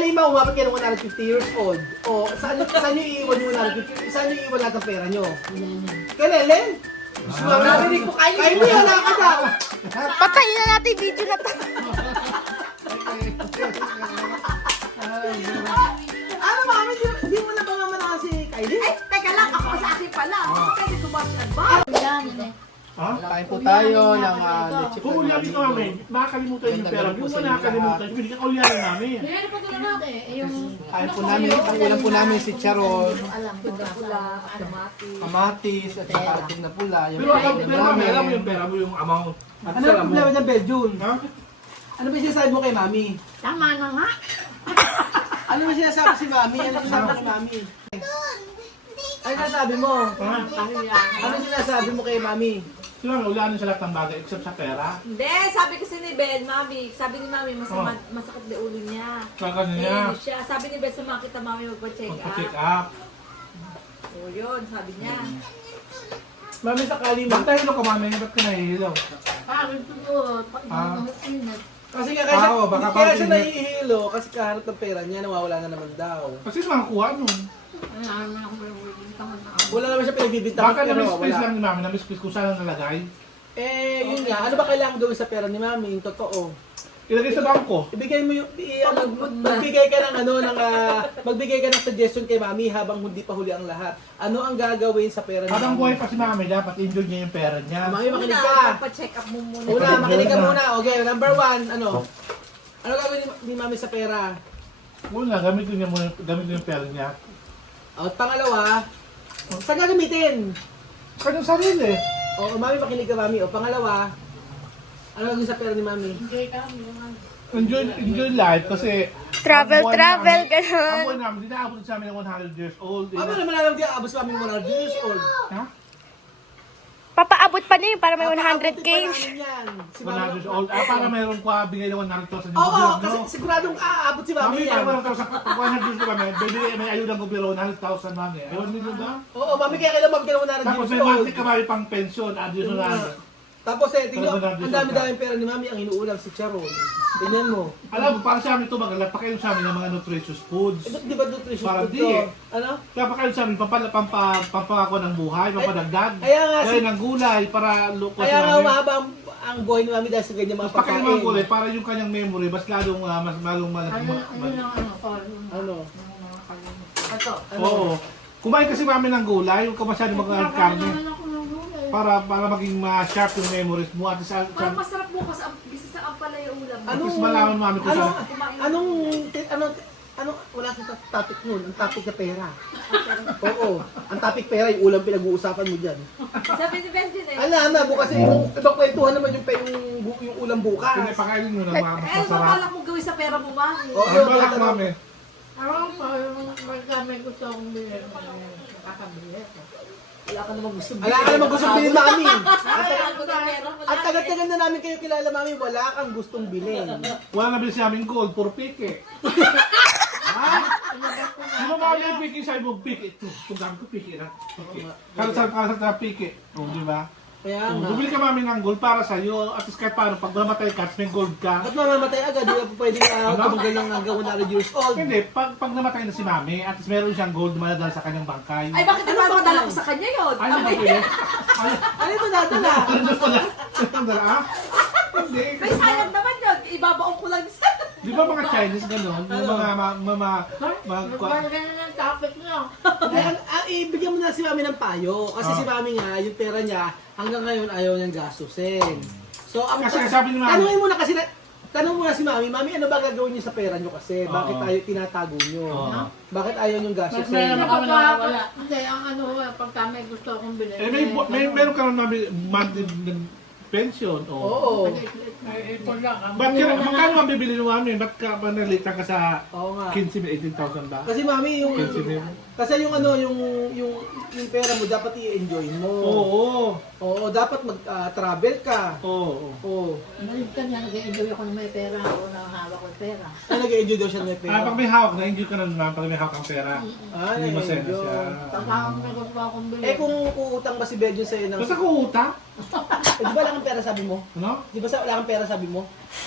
Kalima, umabot kayo ng 150 years old. O, saan nyo iiwan yung 150? Saan nyo iiwan lahat ng pera nyo? Kay Lelen? Narinig ko kayo. Kayo niya, wala ka daw. Patayin na natin yung video na to. Ano, mami? Hindi mo na ba naman si Kylie? Ay, teka lang, ako sa akin pala. Pwede ko ba siya ba? Ha? Kain po tayo ng leche Kung ulyari ka namin, makakalimutan yung pera. Yung mo nakakalimutan, hindi ka ulyari namin. Kain po namin, ang ulam po namin si Charon, Pula, mati. kamatis, at saka ating na pula. Yung Pero kain namin. alam mo yung pera mo, yung amount. Ano ang problema ng Beljun? Ha? Ano ba sinasabi mo kay Mami? Tama na nga. Ano ba sinasabi si Mami? Ano sinasabi mo kay Mami? Ano sinasabi mo? Ha? Ano sinasabi mo kay Mami? Sila nga, ulyarin sa lahat ng bagay except sa pera. Hindi, sabi kasi ni Ben, sabi ni Mami, masakit na ulo niya. Kaka niya, Siya. Sabi ni Ben, sumakit na Mami magpa-check magpa-check up. up. O yun, sabi niya. Mami sa Kalima. Ba't nahilo ka, mami? Ba't ka nahihilo? Kasi nga kaya Oo, baka kaya siya pag- nahihilo kasi kaharap ng pera niya nawawala na naman daw. Kasi makakuha nun. Wala naman siya pinagbibintang Baka pero na-misplace wala. lang ni mami, na-misplace kung saan nalagay. Eh, yun nga. Ano ba kailangan gawin sa pera ni Mami? Yung totoo. Ilagay sa bangko. Ibigay mo yung magbigay ka ng magbigay ka ng suggestion kay Mami habang hindi pa huli ang lahat. Ano ang gagawin sa pera ni Habang Mami? buhay pa si mami, dapat enjoy niya yung pera niya. Mami, makinig Una, ka. magpa-check up mo muna. Una, makinig ka muna. Okay, number 1, ano? Ano gagawin ni Mami sa pera? Una, gamitin yung pera niya. At pangalawa, saan gagamitin? Kanyang sarili. O, Mami, makinig ka, Mami. O, pangalawa, ano gagawin sa pera ni Mami? Enjoy life kasi Travel, ang buhay travel, namin- Ang ganun. buhay namin, hindi naabot sa amin ng 100 years old. Ano naman alam di abos Mami 100 years old? Ha? Papaabot pa niya yun para may Papaabutin 100k. pa namin yan. Si 100 years old. Para meron ko bigay ng 100,000 yung Oo, gobyerno. kasi siguradong aabot si Mami Mami, yan. para 100,000 years kami, may ayuda ng gobyerno, 100,000 mami. Ayun nito ba? Oo, Mami, kaya kailan mabigyan ng 100 Tapos years may old. monthly ka mami pang pension, additional. Tapos tingnan, Talaga ang dami-dami pera ni Mami ang inuulam si Charon. Tingnan mo. Alam mo, para sa amin ito, maglalapakain sa amin ng mga nutritious foods. Di ba nutrition Parang food di to? eh. Ano? Kaya pakain sa amin, pampako ng buhay, papadagdag. Kaya nga, Kaya ng gulay, para lukos kaya nga namin. mahaba ang buhay ni Mami dahil sa ganyan mga Pakain ng mga gulay, pagkain. para yung kanyang memory, mas lalong, Ano? Ito. Oo. Kumain kasi mami ng gulay, yung masyado mga karne. Para maging ma-sharp yung memories mo. At sa Parang masarap bukas, bisa sa ampalay yung ulam. At least malaman mami kung Ano? saan. Anong, wala sa topic nun, ang topic na pera. Oo, ang topic pera, yung ulam pinag-uusapan mo dyan. Sabi ni Benji eh. Ala, bukas yung kwentuhan naman yung ulam bukas. Pinapakainin mo ng mga mas Eh, ano ba masarap. balak mo gawin sa pera mo, Ma? Oo, Ang balak mami. Wala ka namang gusto. Wala ka naman gustong bilhin, Mami. Ang pera mo At tagal-tagal na namin kayo kilala, Mami, wala kang gustong bilhin. Wala na bilhin sa aming gold, puro pike. Ha? Di ba mami yung pike sa'yo mo, pike. Ito gamit ko pike na. Kala sa pike. O, di ba? Kaya nga. Bumili ka mami ng gold para sa'yo. At least kahit paano, pag namatay ka, may gold ka. Ba't mamamatay agad? Di ba po pwedeng tumagal lang hanggang 100 years old? Hindi, pag namatay na si mami, at least meron siyang gold na madadala sa kanyang bangkay. Ay, bakit naman madala ko sa kanya yun? Ano ba yun? Ano ito dadala? Ano pala? Ano pala? Ah? Hindi. May sayang naman yun. Ibabaong ko lang sa... Di ba mga Chinese gano'n? Yung Ibigyan mo na si Mami ng payo. Kasi si Mami nga, yung pera niya, hanggang ngayon ayaw niyang gastusin. So, Kasi sabi ni Mami- tanungin mo na kasi, tanong mo na si Mami, Mami, ano ba gagawin niyo sa pera niyo kasi? Bakit Oo. ayaw tinatago niyo? Oo. Bakit ayaw niyong gastusin? Wala. Hindi, ang ano, pagka may gusto akong bilhin. meron ka naman monthly pension. Oo. Ito lang. Ba't ka, magkano ang bibili mo mami? Ba't ka ba nalitan ka sa Oo nga. 15,000, 18,000 ba? Kasi Mami, yung 15,000. kasi yung ano, yung pera mo dapat i-enjoy mo. Oo. Oo, dapat mag-travel ka. Oo. Oo. Malit ka niya, nag-enjoy ako ng may pera. Ako nang hawak ko pera. Ay, nag-enjoy daw siya ng pera. Pag may hawak na, enjoy ka na naman pag may hawak ang pera. Ah, Hindi masaya na nag-enjoy. siya. Pagka may gusto akong bilhin. Eh kung uutang ba si Bedjo sa'yo ng... Basta kung utang, di ba wala kang pera sabi mo? ano? Di ba wala kang pera sabi mo?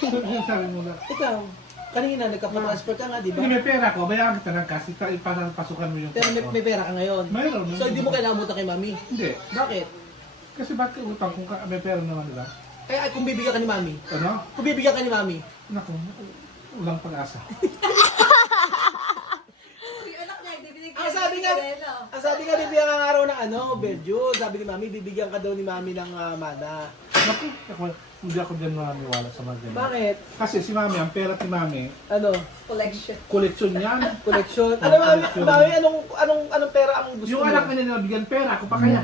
Ano sabi mo na? Ikaw. Kanina, nagka-transfer ka nga, di ba? Hindi may pera ko, bayaran kita ng cash, pasukan mo yung Pero may, cash may pera ka ngayon. Mayroon. So, hindi mo kailangan utang kay mami. Hindi. Bakit? Kasi bakit utang kung may pera naman, di ba? Kaya kung bibigyan ka ni mami. Ano? Kung bibigyan ka ni mami. Naku, walang pag-asa. Yung anak niya, hindi binigyan. Ang sabi nga, bibigyan ka nga raw ng Belgium. Sabi ni mami, bibigyan ka daw ni mami ng mana. Naku, hindi ako dyan maniwala sa mga ganyan. Bakit? Kasi si mami, ang pera ni mami, Ano? Collection. koleksyon yan. Collection. Ano mami, anong pera ang gusto Yung mo? anak na niya nabigyan pera, ako pa kaya.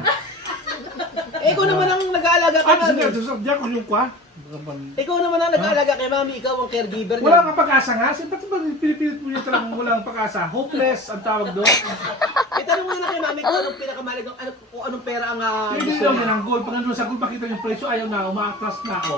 Ikaw naman ang nag-aalaga kay At sige, mami. diyan ko yung kwa. Ikaw naman ang nag-aalaga kay mami. Ikaw ang caregiver Wala niya. kang pag-asa nga. Ba't ba pinipilit mo yung talagang walang pag-asa? Hopeless ang tawag doon. Itanong mo na kay mami kung anong pinakamalagang, kung anong pera ang Hindi gusto daw niya. yan ang goal. Pag nandun sa goal, pakita yung presyo, ayaw na, umaatras na ako.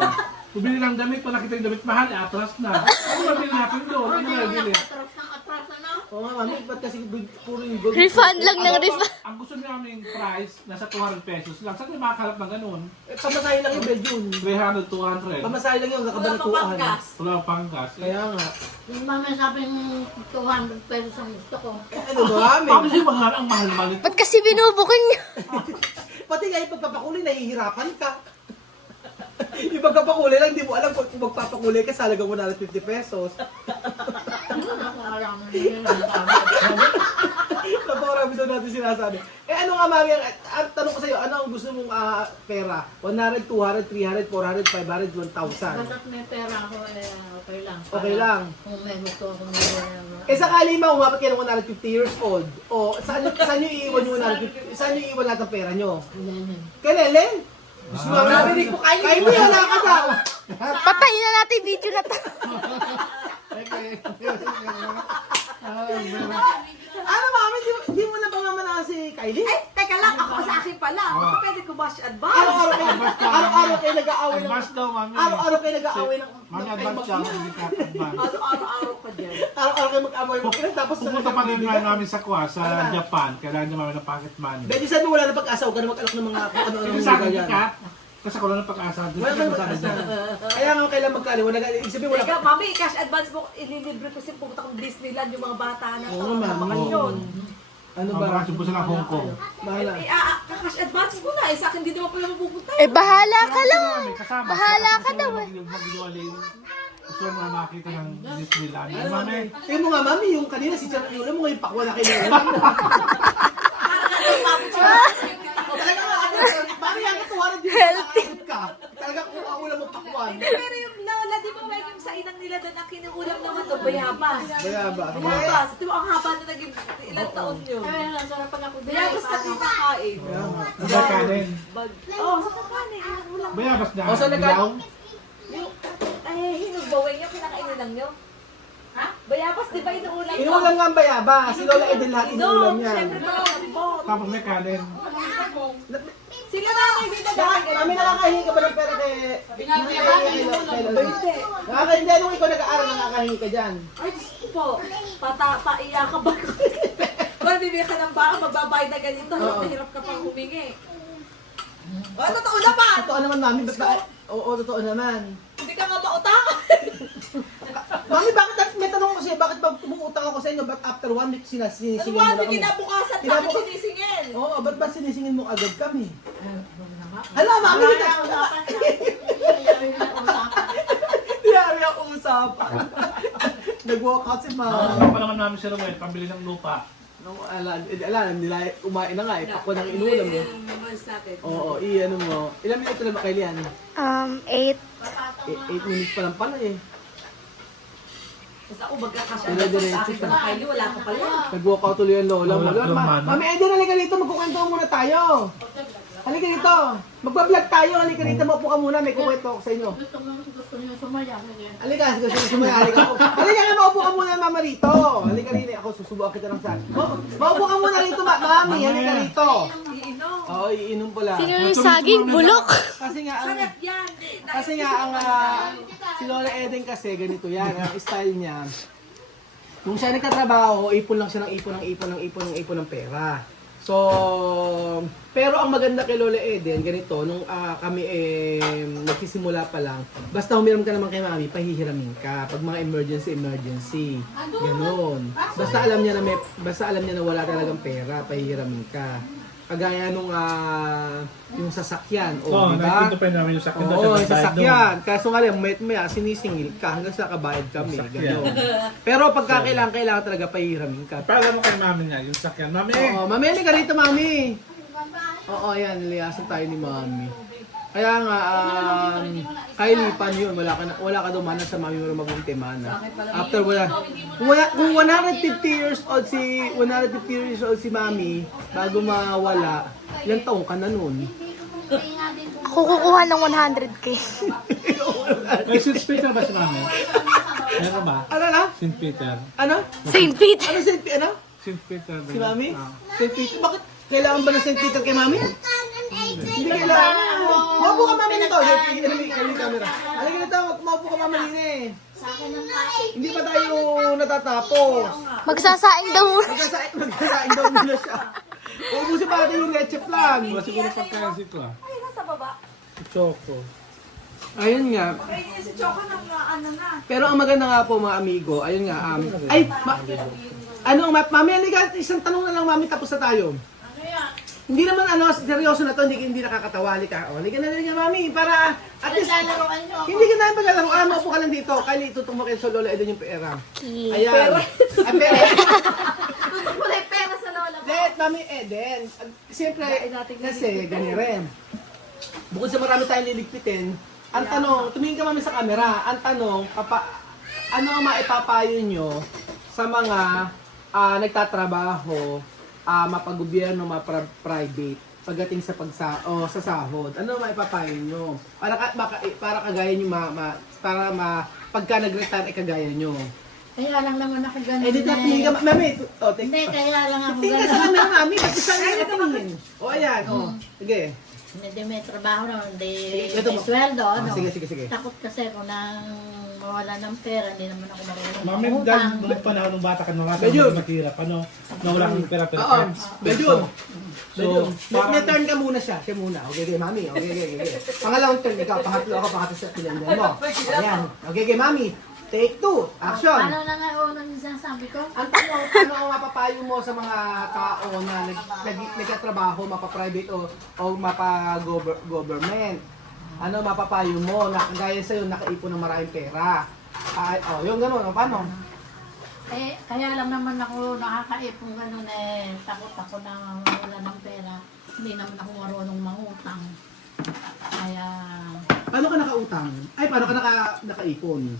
Bumili ng damit, pag nakita yung damit mahal, atras na. Ano ba bilhin natin doon? Ano ba bilhin? Atras ng atras na. Oo nga mami, ba't kasi puro yung gold? Refund lang ng Ang- refund. Ang gusto namin price, nasa 200 pesos lang. Saan kayo makakalap ng ganun? Pamasahe lang yung Belgium. 300, 200. Pamasahe lang yung Wala pa kakabanatuan. panggas. Wala pang gas. Kaya nga. Yung mami sabing 200 pesos ang gusto ko. Ano ba mami? Bakit yung mahal ang mahal-mahal ito? Ba't kasi binubukin niya? Pati nga yung pagpapakulay, nahihirapan ka. Yung pagpapakulay lang, di mo alam kung magpapakulay ka sa halagang 150 pesos. Ako alam na yun ang tama. Napakarami daw natin sinasabi. Ano nga mami, ang tanong ko sa'yo, ano ang gusto mong pera? 100, 200, 300, 400, 500, 1,000? Basta't may pera ako, okay lang. Okay lang. Kung may gusto akong Sakali ba, umabot kayo ng 150 years old, o saan nyo iiwan yung 150, saan nyo iiwan lahat ng pera nyo? Kay Lelen? Gusto mo narinig ko, kayo mo yan, nakakataw. Patayin na natin yung video na to. Ano mami, di mo na pamamana si Kylie? Ay, teka lang, ako sa akin pala. Baka pwede ko ba siya advance? Araw-araw kayo nag-aaway ng... Advance daw, mami. Araw-araw kayo nag-aaway ng... Mami, advance siya. Hindi ka advance. Araw-araw ka dyan. Araw-araw kayo mag-aaway ng... Tapos... Pupunta pa rin namin sa kuha, sa Japan. Kailangan niya mami ng pocket money. Benji, sabi mo wala na pag-asa, huwag ka na mag-alok ng mga kung ano-ano Kasi ng sa lugar akin, yan. ka, kasi ako lang ng pag-asa. Wala ka na mag-asa. Kaya nga kailan magkali, wala ka... Ibig sabihin wala Teka, ka... mami, cash advance mo, ililibre ko siya pumunta kong Disneyland yung mga bata na to. Oo, ma'am. Bakasyon. Ano Ang ba? bakasyon po sila Hong Kong. Mahala. Cash advance mo na. Sa akin, hindi naman pala mapupunta. Eh, bahala ka lang. Kasama. Bahala ka daw eh. Mag-iwalay. Gusto mo na makita ng Disneyland. Mami, Tingnan mo nga, mami, yung kanina si Charlie, ulam mo ngayon pakwa na kayo. Talaga nga, mami, ang ituwa rin dito nakakabot ka. Talaga kung ang ulam mo pakwan. Pero yung lola, di ba may yung sa inang nila doon, ang kinuulam naman to, bayabas. Bayaba. Bayabas. Di ba ang haba na naging ilang taon yun? Kaya nasarapan ako din. Bayabas na kinakain. Sa kanin. Sa kakanin, yung ulam. Bayabas na. O, saan Dilaw. Yung, ay, hinog baway niyo, kinakainin lang niyo. Ha? Bayabas, di ba inuulam niyo? Inuulam nga ang bayaba. Si Lola Eden lahat inuulam niya. Siyempre pa nakakabot. Tapos may kanin. Sila nanay, di ba dahil Mami, nakakahingi ka ba ng pera kay... Hindi. Nakakahingi, nung ikaw nag-aaral, nakakahingi ka dyan. Ay, Diyos ko po. Paiyak ka ba? Kung bibigyan ka ng baka, magbabayad na ganito. Oo. Hirap ka pang humingi. Ay, totoo naman! Totoo naman, mami. Ba't ba? Oo, totoo naman. Hindi ka matautang. Mami, bakit may tanong ko sa'yo, bakit pag umuutang ako sa inyo, ba't after 1 week sinisingin mo Ano na kami? kinabukasan sa akin Kinabukas- sinisingin? Oo, ba't ba sinisingin mo agad kami? Hala, mami, Wala hindi na ka... usapan na. Wala na usapan. Tiyari ang usapan. Nag-walk out si mama. Ano pa naman namin si Romel, pambili ng lupa. Alam nila, kumain na nga eh, pakwa ng inulam mo. Oo, ano mo. Ilang minuto na ba kayo yan? 8. 8 minutes pa lang pala eh. Basta ako magkakasya Dire-diretso sa akin siya. na Kylie, wala ka pala. Nag-walk out tuloy ang lola mo. Lola, naman. Mami Eden, halika dito, magkukwento muna tayo. Halika dito. Magpa-vlog tayo, halika dito, maupo ka muna, may kukwento ako sa inyo. Gusto niyo sumaya. Halika, gusto mo sumaya, halika ako. Halika nga, maupo ka muna, mama rito. Halika rin, ako susubukan kita ng saan. Maupo ka muna rito, mami, halika rito. Iinom. Oo, iinom pala. Sino yung saging? Bulok. Kasi nga, ang... Sarap yan. Kasi nga ang si Lola Eden kasi ganito yan, ang style niya. Nung siya nagkatrabaho, ipon lang siya ng ipon ng pera. So, pero ang maganda kay Lola Eden, ganito, nung kami nagsisimula pa lang, basta humiram ka naman kay Mami, pahihiramin ka. Pag mga emergency. Ganun. Basta alam niya na wala talagang pera, pahihiramin ka. Kagaya nung yung sasakyan, Oo, di ba? nakikita pa namin yung sakyan. Oo, yung sasakyan. Kaso nga lang, maya sinisingil ka hanggang sa kabayad kami. Sasakyan. Ganun. Pero pagka kailangan talaga pahihiramin ka. Para mo kay mami niya, yung sakyan. Mami! Oo, mamili ka rito, Mami. Oo, yan, niliyasan tayo ni Mami. Kaya nga, Kylie, paano yun? Wala ka daw mana sa Mami mo magmuntimana. After kung 150 years old si Mami, bago mawala, ilang taong ka na nun? Ako kukuha ng 100k. May St. Peter ba si mami? Meron ba? Ano na? St. Peter. Ano? St. Peter. Ano St. Ano? St. Peter ba Si yun? Mami? Ah. St. Peter? Bakit? Kailangan ba ng St. Peter kay Mami? Hindi kailangan. Maupo ka Mami nito. Yung camera. Halika nito, maupo ka Mami nito. Hindi pa tayo natatapos. Magsasaing daw muna. Magkasain daw muna siya. Ubusin pa natin yung leche plan. Wala siguro pagkain ko ah. Ay, nasa baba. Si Choco. Ayun nga. Ay, si Choco na ano na. Pero ang maganda nga po mga amigo, ayun nga. Mami, halika, isang tanong na lang Mami, tapos na tayo. Hindi naman seryoso na to, hindi nakakatawa. Halika, halika na Mami, para at least, hindi ka namin paglalaroan, maupo ka lang dito. Kaya itutong mo kayo sa Lola Eden yung pera. Ayan. Pera. Tutok mo na yung pera sa lola mo. Let Mami Eden, siyempre, kasi ganyan rin. Bukod sa marami tayong liligpitin, ang tanong, tumingin ka Mami sa camera, ang tanong, ano ang maipapayo nyo sa mga nagtatrabaho, mapagobyerno, maprivate, pagdating sa sa sahod? Ano ang maipapayo nyo? Para kagaya nyo, pagka nag-retire, kagaya nyo. Kaya lang naman ako ganun. Eh, dito tumingin ka, Mami. Hindi, kaya lang ako Tingin ka ganun. sa camera, Mami. Kasi saan ka tumingin? O, ayan. O, sige. Hindi may trabaho naman, hindi Ito may mo. sweldo. Ano? Sige. Takot kasi ako nang mawala ng pera, hindi naman ako marunong Mami, umutang. dahil nung panahon nung bata ka nung Medyo. mahirap, ano? Nawala kang pera pero Oo. Medyo. So, May turn ka muna siya. Siya muna. Okay, Mami. Okay. Pangalawang turn, ikaw. Pangatlo ako, pangatlo sa pinandan mo. Ayan. Okay, Mami. Take 2. Action. Ano na nga unang sinasabi ko? Ang tanong, ano ang mapapayo mo sa mga tao na nagkatrabaho, mapa-private o mapa-government? Ano mapapayo mo na kagaya sa'yo nakaipon ng maraming pera? Yung gano'n, paano? Eh, kaya lang naman ako nakakaipong ganun takot ako na mawala ng pera. Hindi naman ako marunong mangutang. Kaya, Paano ka nakautang? Paano ka nakaipon?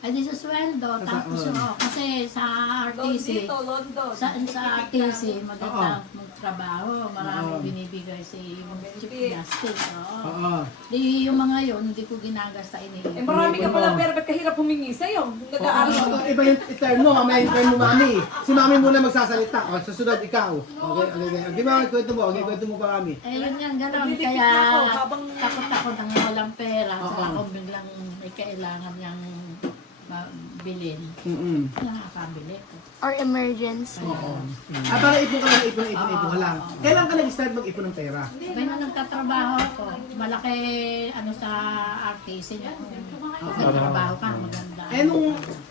ay di sa sweldo, tapos kasi sa RTC, Dito, London. sa RTC, maganda Oo. magtrabaho, maraming binibigay si Chief Justice. Oo. Oo. Di yung mga yun, hindi ko ginagasta Eh, marami ka pala pera, ba't kahirap humingi sa'yo? Nag-aaral. Iba yung turn mo, mamaya yung turn mo, Mami. Si Mami muna magsasalita. O, susunod ikaw. Okay. Di ba, kwento mo. Okay, kwento mo pa, Mami. Eh, yun yan, gano'n. Nagtitipid Kaya ako habang- takot ako nang walang pera. Oo. Saka kung biglang may kailangan niyang bilhin, nakakabili ko. Or emergency. Oo. Para ipon ka lang, ipon ka lang. Kailan ka nag-start mag-ipon ng pera? Kaya nagtatrabaho ako, malaki sa RTC niya. Nagtatrabaho ka, maganda.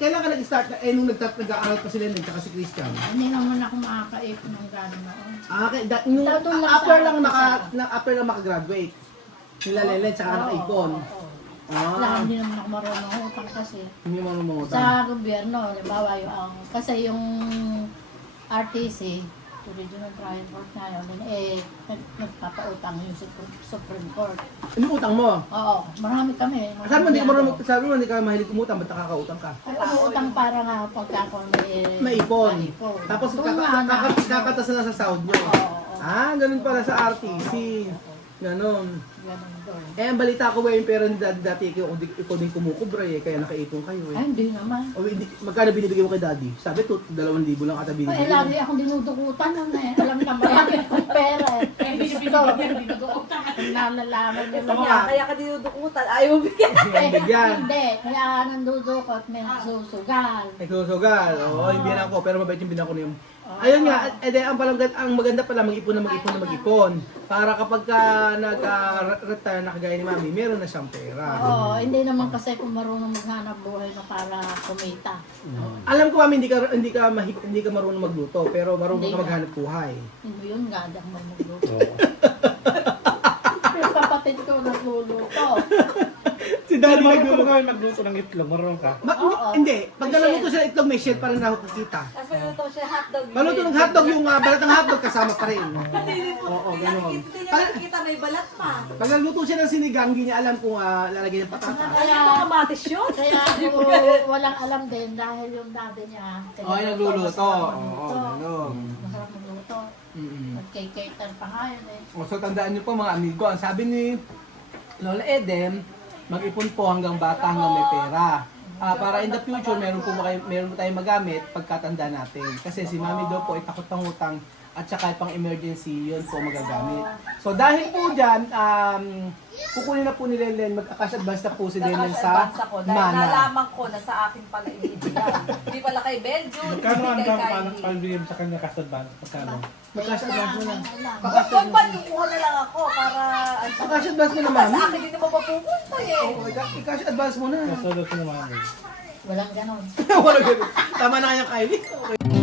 Kailan ka nag-start, nung nag-aaral pa sila, nagkaka si Christian? Hindi naman ako makakaipon ng gano'n noon. After lang makagraduate. Nila Lelen, tsaka nakaipon. Wala, hindi naman ako marunong utang kasi. Hindi mo namumutang. Sa gobyerno, halimbawa kasi yung RTC, Regional Trial Court na yun, nagpapautang yung Supreme Court. Ano utang mo? Oo, marami kami. Sabi mo, hindi ka mahilig umutang, ba't nakakautang ka? Utang para nga pagka ako Maipon. Tapos kakatas na sa sahod nyo. Ganun pala sa RTC. Ganon. Ganun doon. Ang balita ko ba yung pera ni Daddy dati, ikaw din kumukubra kaya nakaipon kayo Ay, hindi naman. Magkano binibigay mo kay Daddy? Sabi 2,000 lang ata binibigay Lagi akong dinudukutan nun Alam na marami akong pera Nalalaman nyo Kaya ka dinudukutan, ayaw mo bigyan. Bigyan. Hindi, kaya nandudukot, may nagsusugal. Nagsusugal. Oo, yung binan ko. Pero mabait yung binan ko na yung Ayun nga, ang maganda pala mag-ipon na mag-ipon. Para kapag ka nag-retire na kagaya ni Mami, meron na siyang pera. Oo, hindi naman kasi kung marunong maghanap buhay na para kumita. Alam ko Mami, hindi ka marunong magluto, pero marunong Hindi ka na. maghanap buhay. Hindi yun nga, di ako may magluto. Yung kapatid ko nagluluto. Si Daddy, Daddy kung nagluto. kami magluto ng itlog, marunong ka? Oo. Hindi, pag nalaluto siya ng itlog, may shell pa rin na nakikita. Tapos maluto siya hotdog. Maluto ng hotdog, yung balat ng hotdog kasama pa rin. Oo, gano'n. Hindi niya nakikita may balat pa. Pag nagluto siya ng sinigang, hindi niya alam kung lalagyan ng patatas. Ay, yung mga matis yun. Kaya ako walang alam din dahil yung daddy niya. Ay, nagluluto. Masarap Oo, magluto. gano'n. Masarap magluto. Nag-cater pa nga yun eh. O, so tandaan niyo po mga amigo, ang sabi ni Lola Edem, mag-ipon po hanggang bata hanggang may pera. Para in the future, meron po tayong magamit pagkatanda natin. Kasi si Mami daw po ay takot pangutang at saka pang emergency, yun po magagamit. So dahil po dyan, kukunin na po ni Lenlen, magka-cash advance na po si Lenlen sa Advance ako dahil Mana. nalaman ko na sa akin pala ibibigay. Hindi pala kay Benjun, Magkano ang hindi kay paano Kylie. pambigyan sa kanya cash advance? Magkano? Mag-cash advance mo na. Huwag ba kukuha na lang ako para Mag-cash advance mo na, Baka Mami. sa akin din naman mapupunta eh. Oo, i-cash advance mo na. Kasulot ko naman eh. Walang ganon. Wala ganun. Tama na kanya Kylie. Okay.